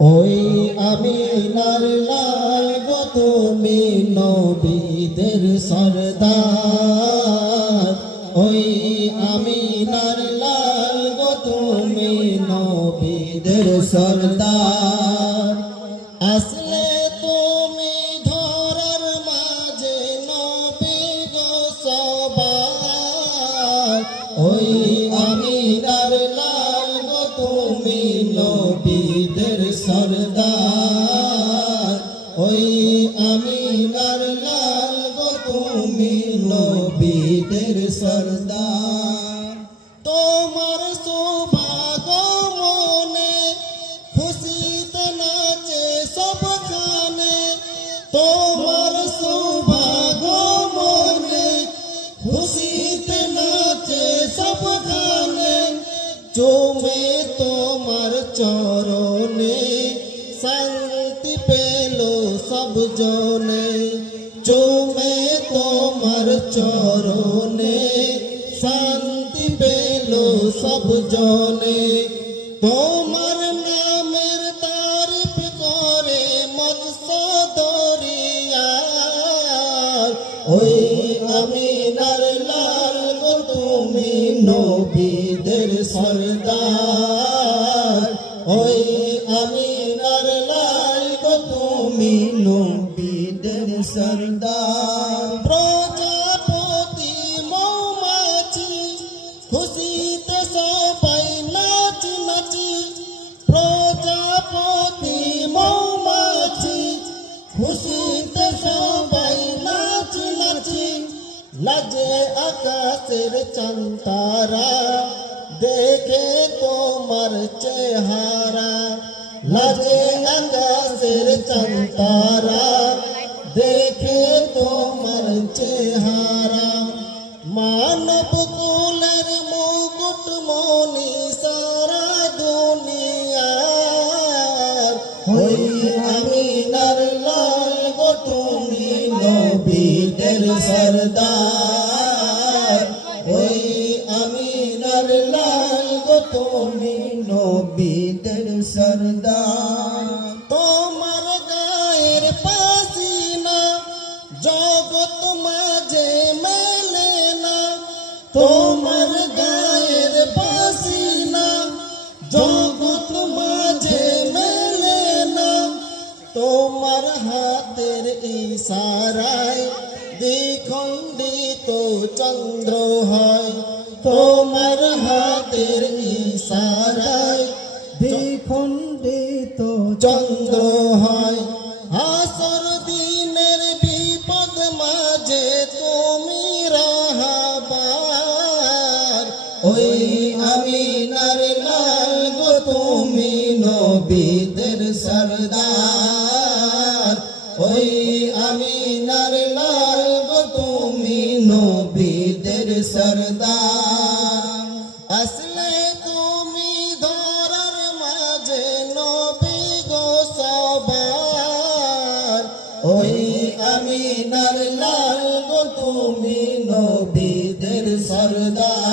ওই আমিনার লাল গো তুমি নবীদের সরদার। ওই আমিনার লাল গো তুমি নবীদের সরদার। আসলে তুমি ধরার মাঝে নবী গো সবার। ওই আমিনার লাল গো তুমি নবীদের সরদার। ওই আমিনার লাল গো তুমি নবীদের সরদার। তোমার সৌভাগ্য মনে খুশিতে নাচে সবখানে। তোমার সৌভাগ্য মনে খুশিতে নাচে সবখানে। চুমে তোমার চরণে শান্তি পেল সব জনে। চুমে তোমার চরণে শান্তি পেল সব জনে। তোমার নামের তারিফ করে মৎস্য দরিয়ার। ওই আমিনার লাল গো তুমি নবীদের সরদার। ওই আমিনার লাল গো তুমি নবীদের সরদার। প্রজাপতি মৌমাছি খুশিতে সবাই নাচি নাচি। প্রজাপতি মৌমাছি খুশিতে সবাই নাচি নাচি। লাজে আকাশের চাঁতারা দেখে তোমার চেহারা। লাজে আকাশের চাঁতারা দেখে তোমার চেহারা। মানব কুলের মুকুট মনি সারা দুনিয়ার। ওই আমিনার লাল গো তুমি নবীদের সরদার। ওই আমিনার লাল গো তুমি নবীদের সরদার। তোমার গায়ের পাসিনা জগৎ মাঝে মেলে না। তোমার গায়ের পাসিনা জগৎ মাঝে মেলে না। তোমার হাতের ইশারায় দ্বিখণ্ডিত চন্দ্র হয়। তোমার হাতের ইশারায় দ্বিখণ্ডিত চন্দ্র হয়। আসর দিনের বিপদ মাঝে তুমি রাহবার। ওই আমিনার লাল গো তুমি নবীদের সরদার। ওই আমিনার লাল গো তুমি নবীদের সরদার। আসলে তুমি ধরার মাঝে নবী গো সবার। ওই আমিনার লাল গো তুমি নবীদের সরদার।